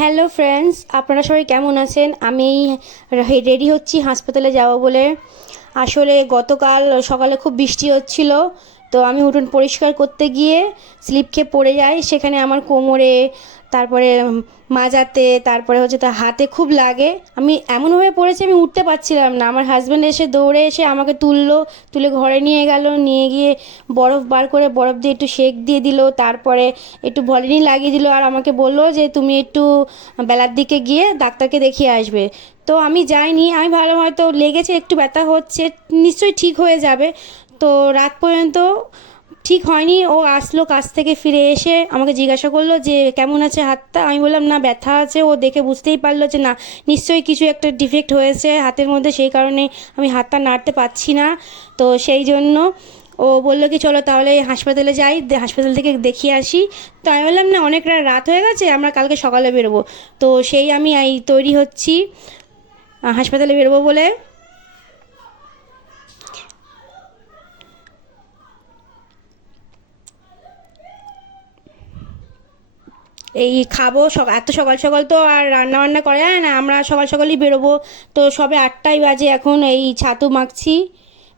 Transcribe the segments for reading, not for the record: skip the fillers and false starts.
Hello friends, আপনারা সবাই কেমন আছেন? আমি রেডি হচ্ছি হাসপাতালে যাব বলে। আসলে গতকাল সকালে খুব বৃষ্টি হচ্ছিল, তো আমি উঠোন পরিষ্কার করতে গিয়ে স্লিপ খেয়ে পড়ে যাই। সেখানে আমার কোমরে, তারপরে মাজাতে, তারপরে হচ্ছে তার হাতে খুব লাগে। আমি এমনভাবে পড়েছি আমি উঠতে পারছিলাম না। আমার হাজব্যান্ড এসে দৌড়ে এসে আমাকে তুললো, তুলে ঘরে নিয়ে গেল, নিয়ে গিয়ে বরফ বার করে বরফ দিয়ে একটু সেঁক দিয়ে দিল, তারপরে একটু ভলিনি লাগিয়ে দিল, আর আমাকে বললো যে তুমি একটু বেলার দিকে গিয়ে ডাক্তারকে দেখিয়ে আসবে। তো আমি যাইনি, আমি ভালো হয়তো লেগেছে, একটু ব্যথা হচ্ছে, নিশ্চয়ই ঠিক হয়ে যাবে। তো রাত পর্যন্ত ঠিক হয়নি। ও আসলো কাজ থেকে ফিরে এসে আমাকে জিজ্ঞাসা করলো যে কেমন আছে হাতটা। আমি বললাম না, ব্যথা আছে। ও দেখে বুঝতেই পারলো যে না, নিশ্চয়ই কিছু একটা ডিফেক্ট হয়েছে হাতের মধ্যে, সেই কারণে আমি হাতটা নাড়তে পারছি না। তো সেই জন্য ও বললো কি চলো তাহলে হাসপাতালে যাই, হাসপাতাল থেকে দেখিয়ে আসি। তো আমি বললাম না, অনেক রাত হয়ে গেছে, আমরা কালকে সকালে বেরোবো। তো সেই আমি এই তৈরি হচ্ছি হাসপাতালে বেরোবো বলে। এই খাবো, এত সকাল সকাল তো আর রান্না বান্না করা যায় না, আমরা সকাল সকালই বেরোবো। তো সবে 8টাই বাজে এখন। এই ছাতু মাখছি,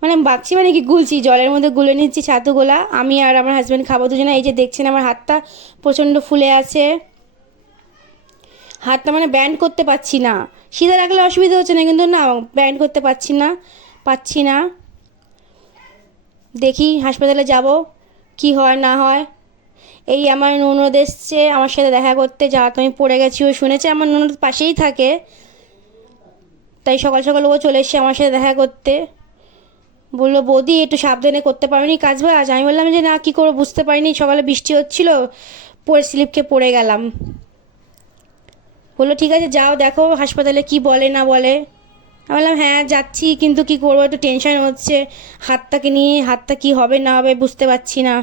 মানে মাখছি মানে কি, গুলছি, জলের মধ্যে গুলে নিচ্ছি ছাতুগুলা। আমি আর আমার হাজব্যান্ড খাবো দুজনে। এই যে দেখছেন আমার হাতটা প্রচণ্ড ফুলে আছে। হাতটা মানে ব্যান্ড করতে পারছি না। সিধা রাখলে অসুবিধা হচ্ছে না, কিন্তু না, ব্যান্ড করতে পারছি না। দেখি হাসপাতালে যাব, কি হয় না হয়। এই আমার ননদ এসছে আমার সাথে দেখা করতে, যা তো আমি পড়ে গেছি, ও শুনেছে, আমার ননদ পাশেই থাকে, তাই সকাল সকাল ও চলে এসছে আমার সাথে দেখা করতে। বললো বৌদি একটু সাবধানে করতে পারোনি কাজ বাজ। আমি বললাম যে না, কী করবো বুঝতে পারিনি, সকালে বৃষ্টি হচ্ছিল, পরে স্লিপ খেয়ে পড়ে গেলাম। বললো ঠিক আছে যাও, দেখো হাসপাতালে কি বলে না বলে। আমি বললাম হ্যাঁ যাচ্ছি, কিন্তু কি করবো, একটু টেনশন হচ্ছে হাতটাকে নিয়ে। হাতটা কি হবে না হবে বুঝতে পারছি না।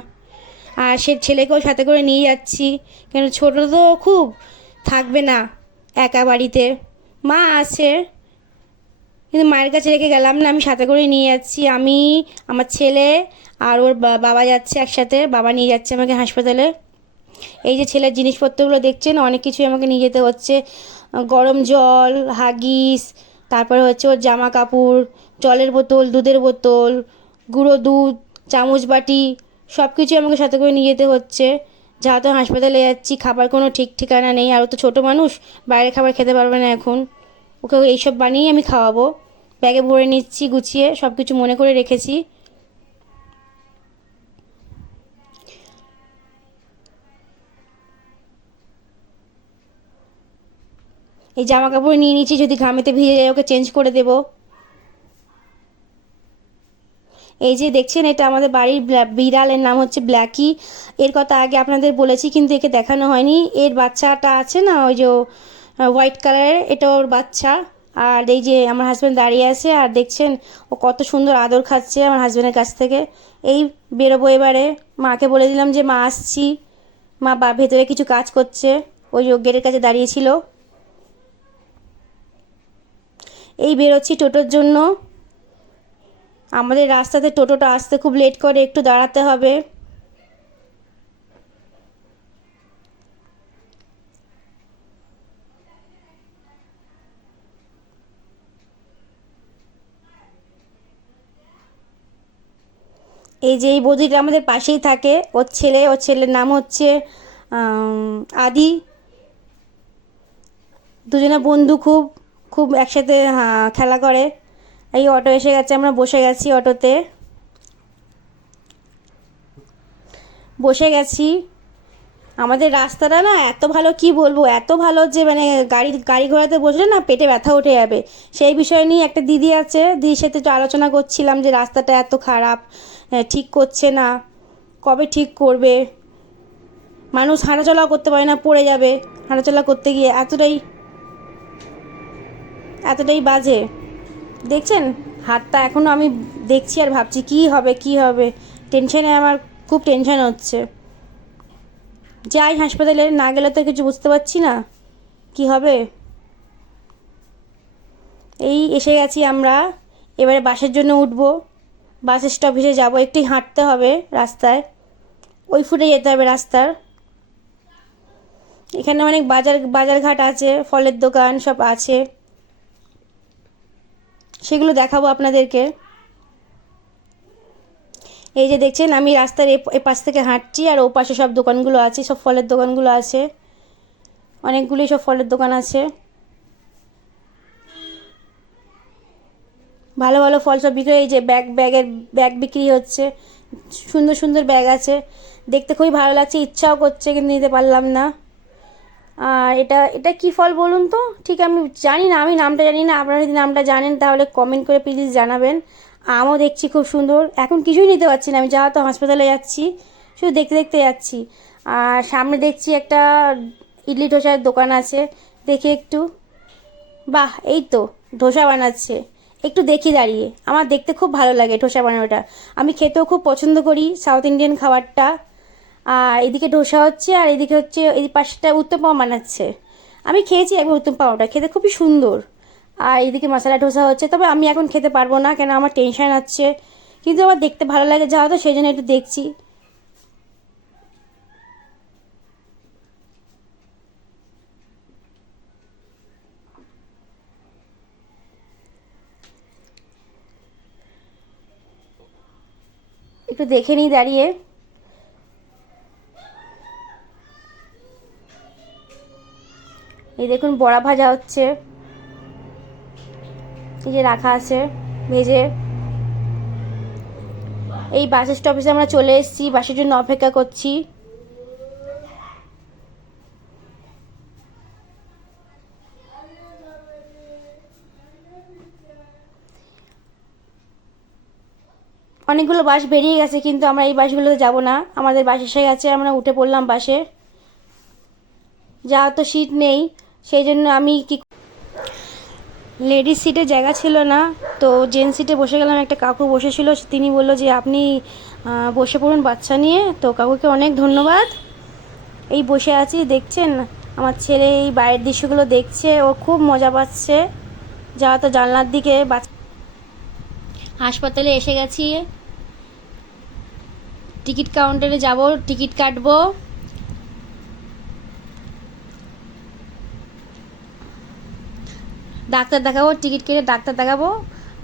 আর সে ছেলেকেও সাথে করে নিয়ে যাচ্ছি, কেন ছোটো তো খুব, থাকবে না একা বাড়িতে। মা আছে, কিন্তু মায়ের কাছে রেখে গেলাম না, আমি সাথে করে নিয়ে যাচ্ছি। আমি, আমার ছেলে আর ওর বাবা যাচ্ছে একসাথে, বাবা নিয়ে যাচ্ছে আমাকে হাসপাতালে। এই যে ছেলের জিনিসপত্রগুলো দেখছেন, অনেক কিছুই আমাকে নিয়ে যেতে হচ্ছে। গরম জল, হাগিস, তারপরে হচ্ছে ওর জামা কাপড়, জলের বোতল, দুধের বোতল, গুঁড়ো দুধ, চামচ বাটি, সব কিছুই আমাকে সাথে করে নিয়ে যেতে হচ্ছে। যেহেতু হাসপাতালে যাচ্ছি, খাবার কোনো ঠিক ঠিকানা নেই, আর ও তো ছোটো মানুষ, বাইরে খাবার খেতে পারবে না এখন। ওকে এইসব বানিয়েই আমি খাওয়াবো। ব্যাগে ভরে নিচ্ছি, গুছিয়ে সব কিছু মনে করে রেখেছি। এই জামা কাপড় নিয়ে নিচ্ছি, যদি ঘামেতে ভিজে যায় ওকে চেঞ্জ করে দেব। এই যে দেখছেন, এটা আমাদের বাড়ির বিড়ালের নাম হচ্ছে ব্ল্যাকি। এর কথা আগে আপনাদের বলেছি, কিন্তু একে দেখানো হয়নি। এর বাচ্চাটা আছে না, ওই যে হোয়াইট কালারের, এটা ওর বাচ্চা। আর এই যে আমার হাজব্যান্ড দাঁড়িয়ে আছে, আর দেখছেন ও কত সুন্দর আদর খাচ্ছে আমার হাজব্যান্ডের কাছ থেকে। এই বেরোবো এবারে, মাকে বলে দিলাম যে মা আসছি। মা ভেতরে কিছু কাজ করছে, ওই যে গেটের কাছে দাঁড়িয়েছিল। এই বেরোচ্ছি টোটোর জন্য। আমাদের রাস্তাতে টোটোটা আসতে খুব লেট করে, একটু দাঁড়াতে হবে। এই যে এই বৌদিটা আমাদের পাশেই থাকে, ওর ছেলের নাম হচ্ছে আদি। দুজনে বন্ধু, খুব খুব একসাথে খেলা করে। এই অটো এসে গেছে, আমরা বসে গেছি অটোতে, বসে গেছি। আমাদের রাস্তাটা না এত ভালো, কি বলবো, এত ভালো যে মানে গাড়ি ঘোড়াতে বসলে না পেটে ব্যথা উঠে যাবে। সেই বিষয় নিয়ে একটা দিদি আছে, দিদির সাথে একটু আলোচনা করছিলাম যে রাস্তাটা এত খারাপ, ঠিক করছে না, কবে ঠিক করবে। মানুষ হাঁটাচলাও করতে পারে না, পড়ে যাবে হাঁটাচলা করতে গিয়ে, এতটাই বাজে। দেখছেন হাতটা, এখনও আমি দেখছি আর ভাবছি কি হবে। টেনশনে আমার খুব টেনশন হচ্ছে। যাই হাসপাতালে, না গেলে তো কিছু বুঝতে পারছি না কি হবে। এই এসে গেছি আমরা, এবারে বাসের জন্য উঠবো। বাস স্টপেজে যাবো, একটু হাঁটতে হবে রাস্তায়, ওই ফুটে যেতে হবে রাস্তার। এখানে অনেক বাজারঘাট আছে, ফলের দোকান সব আছে, সেগুলো দেখাবো আপনাদেরকে। এই যে দেখছেন আমি রাস্তার এপাশ থেকে হাঁটছি, আর ও পাশে সব দোকানগুলো আছে, সব ফলের দোকানগুলো আছে, অনেকগুলি সব ফলের দোকান আছে। ভালো ভালো ফল সব বিক্রি। এই যে ব্যাগ বিক্রি হচ্ছে, সুন্দর সুন্দর ব্যাগ আছে, দেখতে খুবই ভালো লাগছে, ইচ্ছাও করছে কিন্তু নিতে পারলাম না। আর এটা এটা কী ফল বলুন তো, ঠিক আমি জানি না, আমি নামটা জানি না, আপনারা যদি নামটা জানেন তাহলে কমেন্ট করে প্লিজ জানাবেন। আমও দেখছি খুব সুন্দর, এখন কিছুই নিতে পারছি না, আমি যা তো হাসপাতালে যাচ্ছি, শুধু দেখতে দেখতে যাচ্ছি। আর সামনে দেখছি একটা ইডলি ধোসার দোকান আছে, দেখি একটু, বাহ এই তো ধোসা বানাচ্ছে, একটু দেখি দাঁড়িয়ে, আমার দেখতে খুব ভালো লাগে ধোসা বানানোটা, আমি খেতেও খুব পছন্দ করি সাউথ ইন্ডিয়ান খাবারটা। আর এদিকে ধোসা হচ্ছে, আর এদিকে হচ্ছে এই পাশটা উত্তপা বানাচ্ছে, আমি খেয়েছি একবার উত্তপাটা, খেতে খুবই সুন্দর। আর এদিকে মশলা ধোসা হচ্ছে, তবে আমি এখন খেতে পারবো না, কেন আমার টেনশন আছে, কিন্তু আমার দেখতে ভালো লাগে যা হতো সেই জন্য একটু দেখছি। একটু দেখে নিই দাঁড়িয়ে। এই দেখুন বড়া ভাজা হচ্ছে, এই যে রাখা আছে ভেজে। এই বাস স্টপেজে আমরা চলে এসেছি, বাসের জন্য অপেক্ষা করছি। অনেকগুলো বাস বেরিয়ে গেছে, কিন্তু আমরা এই বাসগুলোতে যাব না, আমাদের বাস এসে গেছে, আমরা উঠে পড়লাম বাসে। যা তো সিট নেই, সেই জন্য আমি কি, লেডিস সিটে জায়গা ছিল না, তো জেন্টস সিটে বসে গেলাম। একটা কাকু বসেছিল, তিনি বলল যে আপনি বসে পড়ুন বাচ্চা নিয়ে, তো কাকুকে অনেক ধন্যবাদ। এই বসে আছি, দেখছেন আমার ছেলে এই বাইরের দৃশ্যগুলো দেখছে, ও খুব মজা পাচ্ছে, যা তো জানলার দিকে। হাসপাতালে এসে গেছি, টিকিট কাউন্টারে যাব, টিকিট কাটবো। ডাক্তার দেখাবো, টিকিট কেটে ডাক্তার দেখাবো।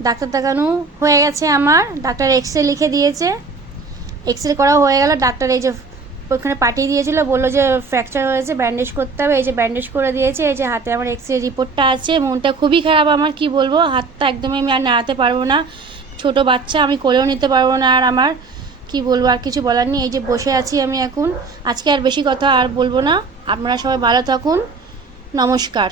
ডাক্তার দেখানো হয়ে গেছে আমার, ডাক্তার এক্স রে লিখে দিয়েছে, এক্স রে করাও হয়ে গেল। ডাক্তার এই যে ওখানে পাঠিয়ে দিয়েছিল, বললো যে ফ্র্যাকচার হয়েছে, ব্যান্ডেজ করতে হবে, এই যে ব্যান্ডেজ করে দিয়েছে। এই যে হাতে আমার এক্স রে রিপোর্টটা আছে। মনটা খুবই খারাপ আমার, কি বলবো, হাতটা একদমই আমি আর নাড়াতে পারবো না, ছোট বাচ্চা, আমি কোলেও নিতে পারবো না, আর আমার কি বলবো, আর কিছু বলার নেই। এই যে বসে আছি আমি এখন, আজকে আর বেশি কথা আর বলবো না। আপনারা সবাই ভালো থাকুন, নমস্কার।